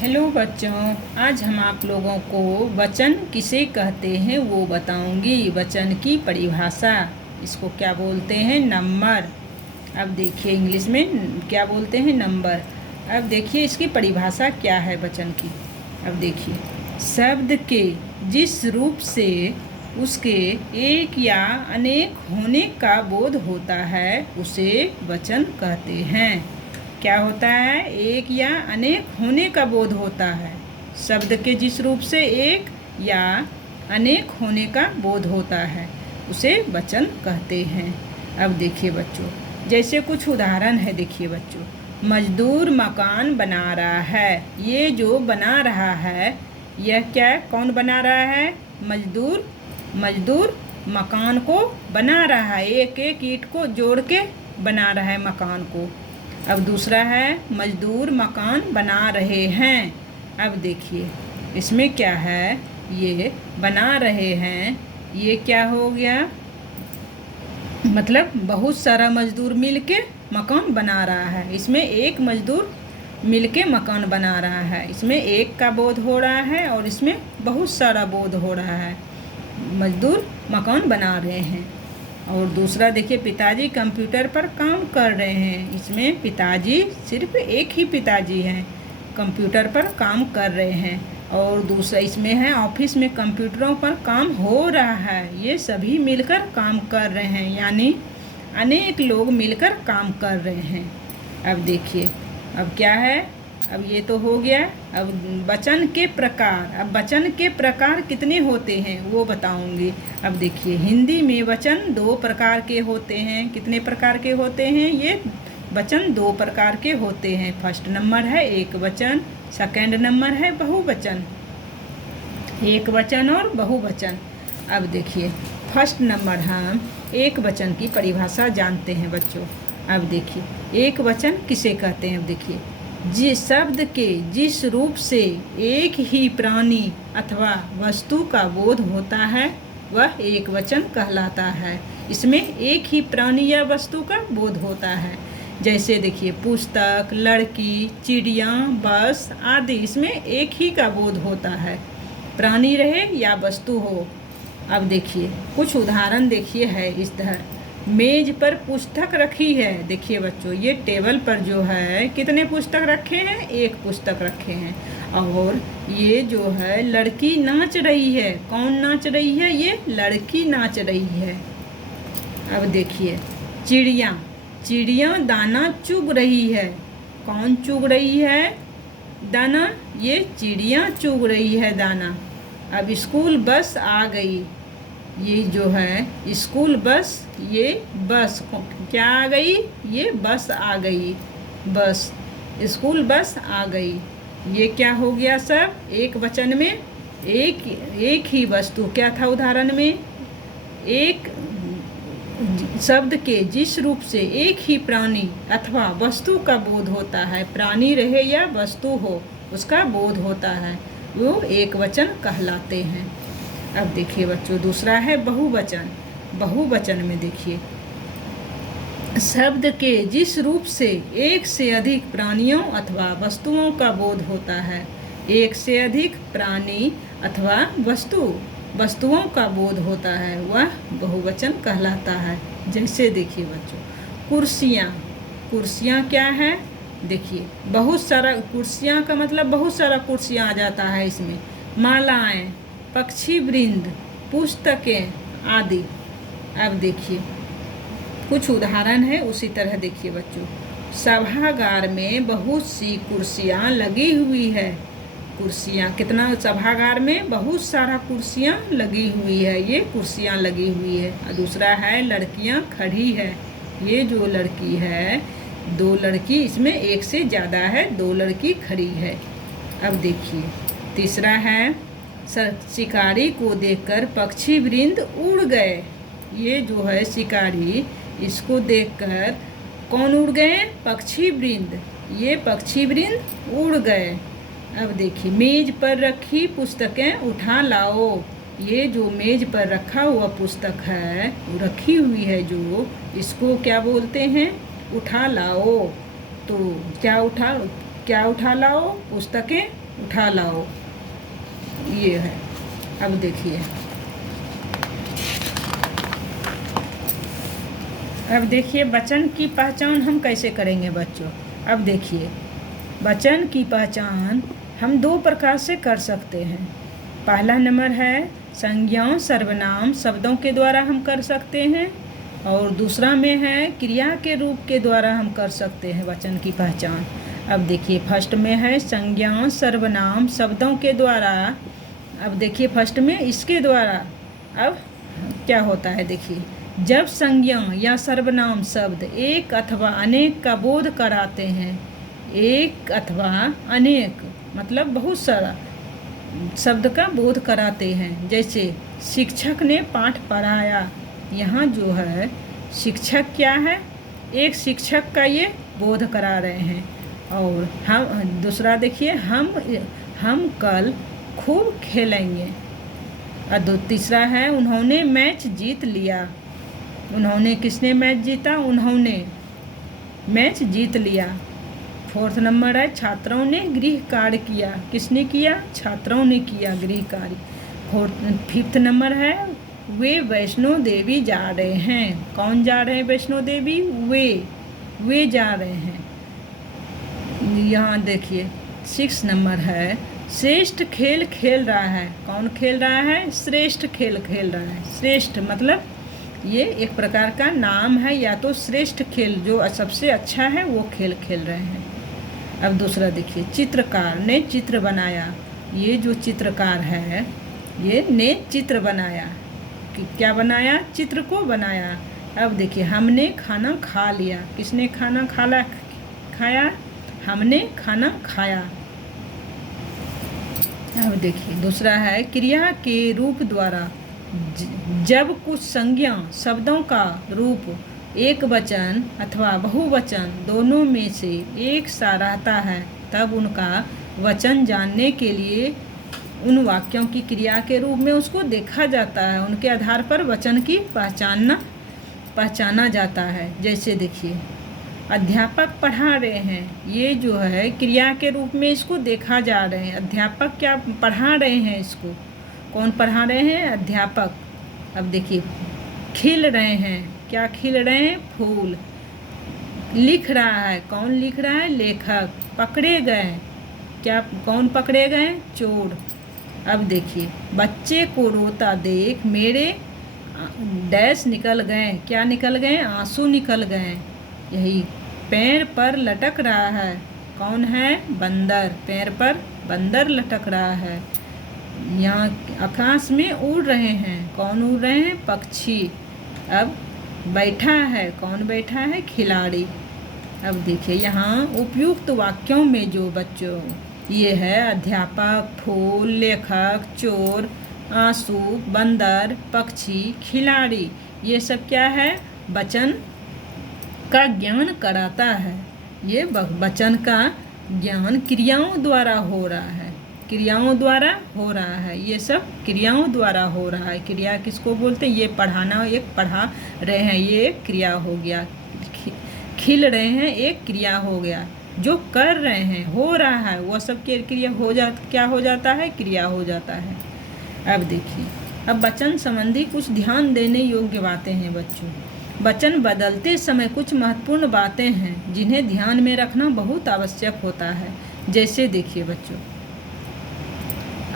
Hello बच्चों, आज हम आप लोगों को वचन किसे कहते हैं वो बताऊंगी। वचन की परिभाषा, इसको क्या बोलते हैं? नंबर। अब देखिए इंग्लिश में क्या बोलते हैं? नंबर। अब देखिए इसकी परिभाषा क्या है वचन की। अब देखिए, शब्द के जिस रूप से उसके एक या अनेक होने का बोध होता है उसे वचन कहते हैं। क्या होता है? एक या अनेक होने का बोध होता है। शब्द के जिस रूप से एक या अनेक होने का बोध होता है उसे वचन कहते हैं। अब देखिए बच्चों, जैसे कुछ उदाहरण है। देखिए बच्चों, मजदूर मकान बना रहा है। ये जो बना रहा है यह क्या, कौन बना रहा है? मजदूर। मजदूर मकान को बना रहा है, एक एक ईंट को जोड़ के बना रहा है मकान को। अब दूसरा है, मजदूर मकान बना रहे हैं। अब देखिए इसमें क्या है, ये बना रहे हैं, ये क्या हो गया? मतलब बहुत सारा मजदूर मिलके मकान बना रहा है। इसमें एक मजदूर मिलके मकान बना रहा है, इसमें एक का बोध हो रहा है और इसमें बहुत सारा बोध हो रहा है। मजदूर मकान बना रहे हैं। और दूसरा देखिए, पिताजी कंप्यूटर पर काम कर रहे हैं। इसमें पिताजी, सिर्फ एक ही पिताजी हैं, कंप्यूटर पर काम कर रहे हैं। और दूसरा इसमें है, ऑफिस में कंप्यूटरों पर काम हो रहा है। ये सभी मिलकर काम कर रहे हैं, यानी अनेक लोग मिलकर काम कर रहे हैं। अब देखिए, अब क्या है? अब ये तो हो गया। अब वचन के प्रकार। अब वचन के प्रकार कितने होते हैं वो बताऊंगी। अब देखिए, हिंदी में वचन 2 प्रकार के होते हैं। कितने प्रकार के होते हैं? ये वचन 2 प्रकार के होते हैं। फर्स्ट नंबर है एक वचन, सेकंड नंबर है बहुवचन। एक वचन और बहुवचन। अब देखिए, फर्स्ट नंबर हम एक वचन की परिभाषा जानते हैं बच्चों। अब देखिए, एक वचन किसे कहते हैं? अब देखिए, जिस शब्द के जिस रूप से एक ही प्राणी अथवा वस्तु का बोध होता है वह एक वचन कहलाता है। इसमें एक ही प्राणी या वस्तु का बोध होता है। जैसे देखिए, पुस्तक, लड़की, चिड़िया, बस आदि, इसमें एक ही का बोध होता है, प्राणी रहे या वस्तु हो। अब देखिए कुछ उदाहरण देखिए है इस तरह। मेज पर पुस्तक रखी है। देखिए बच्चों, ये टेबल पर जो है कितने पुस्तक रखे हैं? एक पुस्तक रखे हैं। और ये जो है लड़की नाच रही है। कौन नाच रही है? ये लड़की नाच रही है। अब देखिए, चिड़िया, चिड़िया दाना चुग रही है। कौन चुग रही है दाना? ये चिड़िया चुग रही है दाना। अब स्कूल बस आ गई। ये जो है स्कूल बस, ये बस क्या आ गई? ये बस आ गई। बस, स्कूल बस आ गई। ये क्या हो गया? सब एक वचन में एक ही वस्तु। क्या था उदाहरण में? एक शब्द के जिस रूप से एक ही प्राणी अथवा वस्तु का बोध होता है, प्राणी रहे या वस्तु हो उसका बोध होता है, वो एक वचन कहलाते हैं। अब देखिए बच्चों, दूसरा है बहुवचन। बहुवचन में देखिए, शब्द के जिस रूप से एक से अधिक प्राणियों अथवा वस्तुओं का बोध होता है। एक से अधिक प्राणी अथवा वस्तुओं का बोध होता है, वह बहुवचन कहलाता है। जैसे देखिए बच्चों, कुर्सियाँ। कुर्सियाँ क्या है? देखिए, बहुत सारा कुर्सियाँ का मतलब बहुत सारा कुर्सियाँ आ जाता है इसमें। मालाएं, पक्षी वृंद, पुस्तकें आदि। अब देखिए कुछ उदाहरण है उसी तरह। देखिए बच्चों, सभागार में बहुत सी कुर्सियाँ लगी हुई है। कुर्सियाँ कितना? सभागार में बहुत सारा कुर्सियाँ लगी हुई है, ये कुर्सियाँ लगी हुई है। और दूसरा है लड़कियाँ खड़ी है। ये जो लड़की है, 2 लड़की, इसमें एक से ज़्यादा है, 2 लड़की खड़ी है। अब देखिए तीसरा है, शिकारी को देखकर पक्षी वृंद उड़ गए। ये जो है शिकारी, इसको देखकर कौन उड़ गए? पक्षी वृंद। ये पक्षी वृंद उड़ गए। अब देखिए, मेज पर रखी पुस्तकें उठा लाओ। ये जो मेज पर रखा हुआ पुस्तक है, रखी हुई है जो, इसको क्या बोलते हैं? उठा लाओ। तो क्या उठा लाओ? पुस्तकें उठा लाओ। ये है। अब देखिए, वचन की पहचान हम कैसे करेंगे बच्चों। अब देखिए, वचन की पहचान हम 2 प्रकार से कर सकते हैं। पहला नंबर है संज्ञाओं सर्वनाम शब्दों के द्वारा हम कर सकते हैं, और दूसरा में है क्रिया के रूप के द्वारा हम कर सकते हैं वचन की पहचान। अब देखिए, फर्स्ट में है संज्ञाओं सर्वनाम शब्दों के द्वारा। अब देखिए फर्स्ट में इसके द्वारा। अब क्या होता है देखिए, जब संज्ञा या सर्वनाम शब्द एक अथवा अनेक का बोध कराते हैं। एक अथवा अनेक मतलब बहुत सारा शब्द का बोध कराते हैं। जैसे शिक्षक ने पाठ पढ़ाया। यहाँ जो है शिक्षक क्या है? एक शिक्षक का ये बोध करा रहे हैं। और हम दूसरा देखिए, हम कल खूब खेलेंगे। और तीसरा है उन्होंने मैच जीत लिया। उन्होंने किसने मैच जीता? उन्होंने मैच जीत लिया। फोर्थ नंबर है छात्रों ने गृह कार्य किया। किसने किया? छात्रों ने किया गृह कार्य। फिफ्थ नंबर है वे वैष्णो देवी जा रहे हैं। कौन जा रहे हैं वैष्णो देवी? वे जा रहे हैं। यहाँ देखिए 6 नंबर है श्रेष्ठ खेल खेल रहा है। कौन खेल रहा है? श्रेष्ठ खेल खेल रहा है। श्रेष्ठ मतलब ये एक प्रकार का नाम है, या तो श्रेष्ठ खेल जो सबसे अच्छा है वो खेल खेल रहे हैं। अब दूसरा देखिए, चित्रकार ने चित्र बनाया। ये जो चित्रकार है ये ने चित्र बनाया। क्या बनाया? चित्र को बनाया। अब देखिए, हमने खाना खा लिया। किसने खाना खाया? हमने खाना खाया। अब देखिए दूसरा है क्रिया के रूप द्वारा। जब कुछ संज्ञा शब्दों का रूप एक वचन अथवा बहुवचन दोनों में से एक सा रहता है, तब उनका वचन जानने के लिए उन वाक्यों की क्रिया के रूप में उसको देखा जाता है। उनके आधार पर वचन की पहचाना जाता है। जैसे देखिए, अध्यापक पढ़ा रहे हैं। ये जो है क्रिया के रूप में इसको देखा जा रहे हैं। अध्यापक क्या पढ़ा रहे हैं? इसको कौन पढ़ा रहे हैं? अध्यापक। अब देखिए, खिल रहे हैं। क्या खिल रहे हैं? फूल। लिख रहा है। कौन लिख रहा है? लेखक। पकड़े गए। क्या कौन पकड़े गए? चोर। अब देखिए, बच्चे को रोता देख मेरे डैश निकल गए। क्या निकल गए? आंसू निकल गए। यही पैर पर लटक रहा है। कौन है? बंदर। पैर पर बंदर लटक रहा है। यहाँ आकाश में उड़ रहे हैं। कौन उड़ रहे हैं? पक्षी। अब बैठा है। कौन बैठा है? खिलाड़ी। अब देखिए, यहाँ उपयुक्त वाक्यों में जो बच्चों ये है अध्यापक, फूल, लेखक, चोर, आंसू, बंदर, पक्षी, खिलाड़ी, ये सब क्या है? वचन का ज्ञान कराता है। ये वचन का ज्ञान क्रियाओं द्वारा हो रहा है। क्रियाओं द्वारा हो रहा है। ये सब क्रियाओं द्वारा हो रहा है। क्रिया किसको बोलते हैं? ये पढ़ाना एक पढ़ा रहे हैं, ये एक क्रिया हो गया। खिल रहे हैं, एक क्रिया हो गया। जो कर रहे हैं, हो रहा है, वो सब क्रिया क्या हो जाता है? क्रिया हो जाता है। अब देखिए, अब वचन संबंधी कुछ ध्यान देने योग्य बातें हैं बच्चों। वचन बदलते समय कुछ महत्वपूर्ण बातें हैं जिन्हें ध्यान में रखना बहुत आवश्यक होता है। जैसे देखिए बच्चों,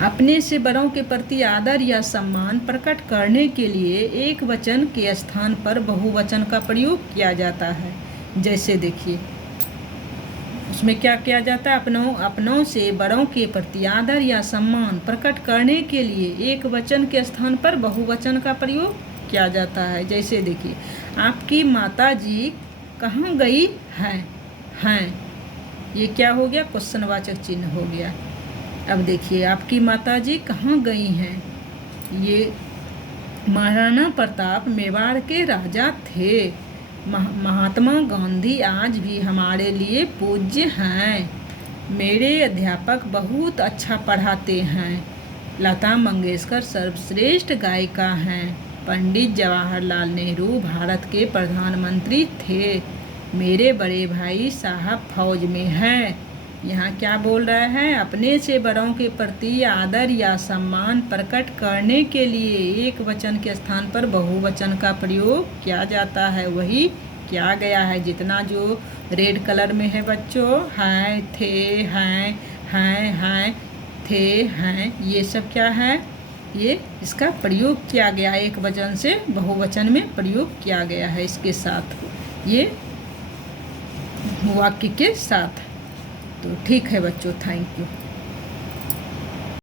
अपने से बड़ों के प्रति आदर या सम्मान प्रकट करने के लिए एक वचन के स्थान पर बहुवचन का प्रयोग किया जाता है। जैसे देखिए, उसमें क्या किया जाता है? अपनों से बड़ों के प्रति आदर या सम्मान प्रकट करने के लिए एक वचन के स्थान पर बहुवचन का प्रयोग किया जाता है। जैसे देखिए, आपकी माताजी कहाँ गई हैं। ये क्या हो गया? क्वेश्चनवाचक चिन्ह हो गया। अब देखिए, आपकी माताजी कहाँ गई हैं। ये महाराणा प्रताप मेवाड़ के राजा थे। महात्मा गांधी आज भी हमारे लिए पूज्य हैं। मेरे अध्यापक बहुत अच्छा पढ़ाते हैं। लता मंगेशकर सर्वश्रेष्ठ गायिका हैं। पंडित जवाहरलाल नेहरू भारत के प्रधानमंत्री थे। मेरे बड़े भाई साहब फौज में हैं। यहाँ क्या बोल रहा है, अपने से बड़ों के प्रति आदर या सम्मान प्रकट करने के लिए एक वचन के स्थान पर बहुवचन का प्रयोग किया जाता है। वही किया गया है। जितना जो रेड कलर में है बच्चों, हैं, थे, हैं, थे, हैं, ये सब क्या है, ये इसका प्रयोग किया गया है। एक वचन से बहुवचन में प्रयोग किया गया है इसके साथ, ये वाक्य के साथ। तो ठीक है बच्चों, थैंक यू।